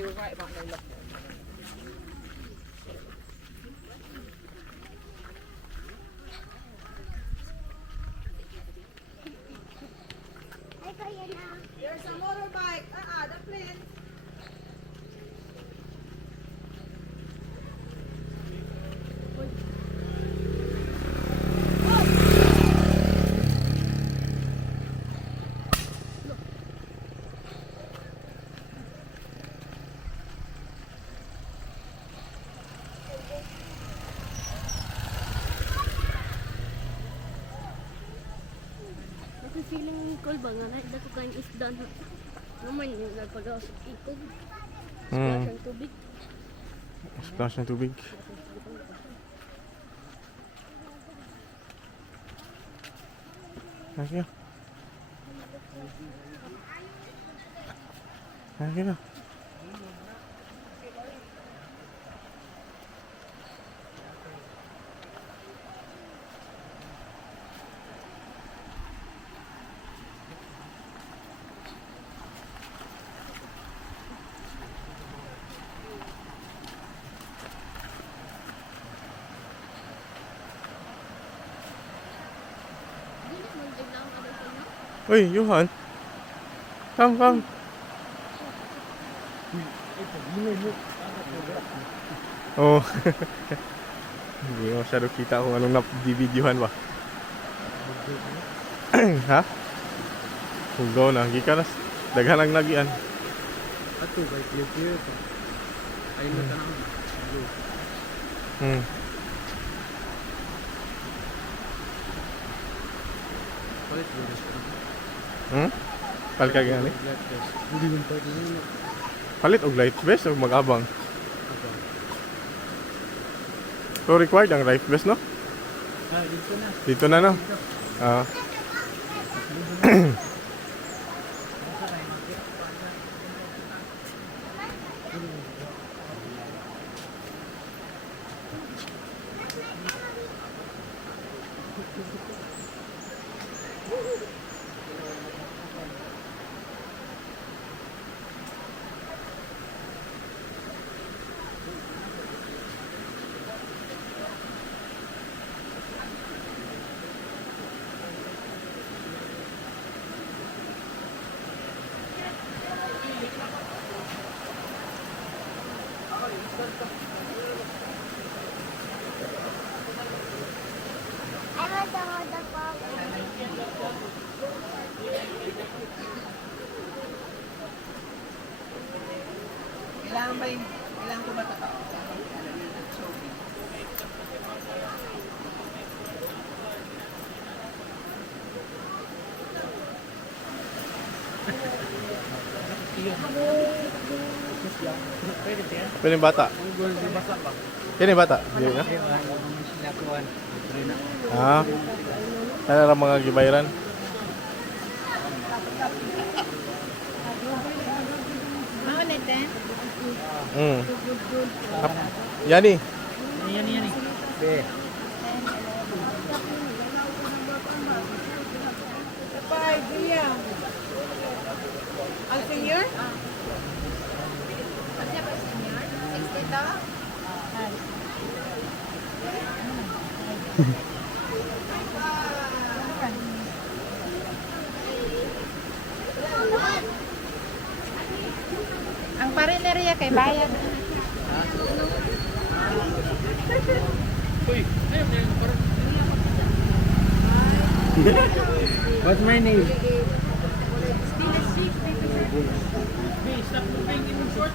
they were right about no lockdown. There's a motorbike. Don't play. Feeling cool ba nga na ko kain isda na naman yung nagpagawa sa ikog. Splash ang tubig. Splash ng tubig. Thank you. Thank you. Uy, Johan. Come. Oh. Hindi mo masyado kita kung anong na-videohan ba. Ha? Hugaw na. Hindi ka na. Daghan ang nagian. Ato, by clear ito. Ayun na tanang. Palit mo restaurant. Palit ka gani? Hindi mo pa din. Palit og light vest o mag-abang? So required ang life vest, no? Dito na. Dito na, no? Ah. Kailangan ko ba ito? Pwede yung bata? Yan yung bata? Hindi na? Ah. Kaya lang mga gibayran? Yani. Yani. Be. Bye, Dia. Al senior? Siya ba senior? 60 to? Ang parinerya kay bayad. Uy, what's my name? Stop moving in short.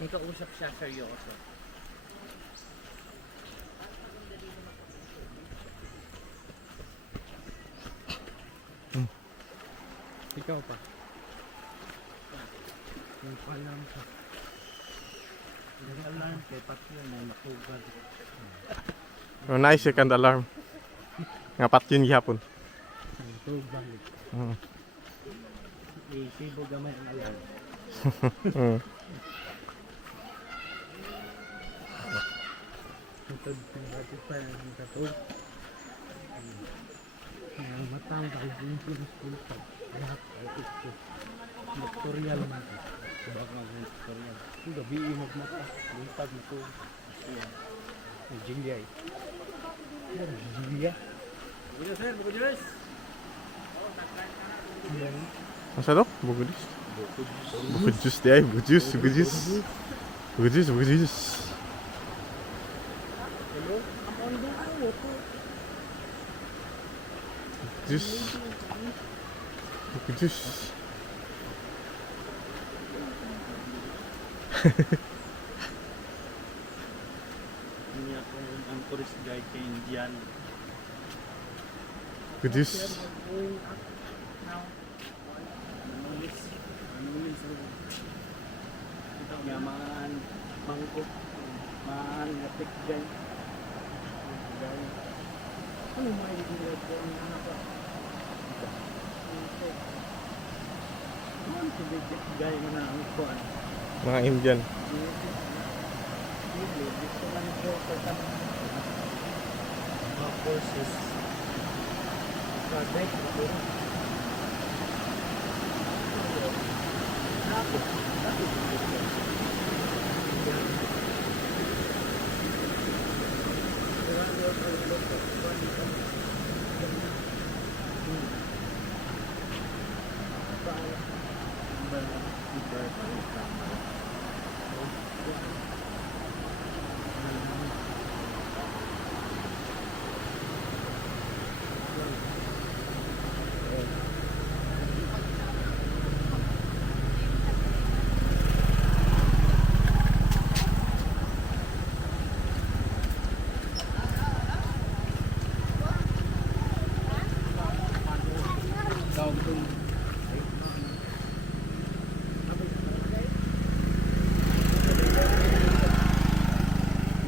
May kausap siya, seryoso. Ikaw pa. Yung alam ka. Yung alarm kay pati yun ay nakugad. Oh, nice second alarm. Ngapat yun gihapon. Nakugad. Isibo gamay ang alarm. Matod ng dati pa yung katog. Ang matang kahit yung school pa. Lahat ay ito. Tutorial man ito. Sabak nga yung tutorial. Yung gabi magmata. Lintag na ito. Yung Julia eh. Julia. Buko sir, buko Diyos. Masa to? Bugudis. Bugudis di ay. Bugudis. Bugudis. Bugudis. Bugudis. Bugudis. Bugudis. Niya kung ang tourist guide kay Indian. Bugudis. Yaman, mangkok, man, natik dyan. Ano mo ay dito ko ang anak ko? Ano to big guy mo na ang kuan? Mga Indian. Dito man ko sa mga courses. Project ito.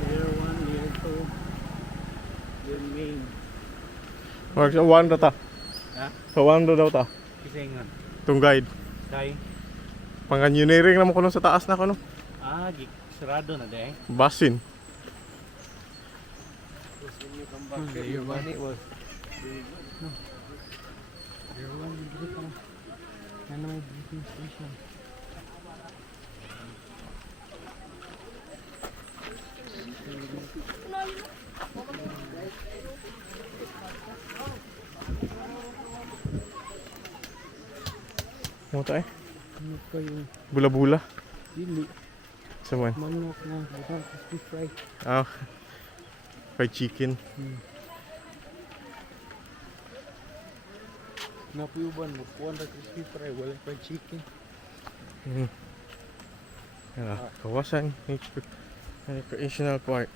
Layer 1, layer 2, your main. Mark, sa one daw ta. Ha? Sa one daw ta. Kasi nga, Itong guide. kay, Pang-engineering naman ko no sa taas na ko no. sarado na deh. Basin. Layer 1 it was. No. Layer 1, dito pa. Yan na may briefing station. Ano tayo? Ano pa yung Bula-bula. dili? Sa man. Manok na, ito, crispy fry. Ah. Fried chicken. Napuyuban mo, kuwan na crispy fry, walang fried chicken. Kawasan Recreational Park.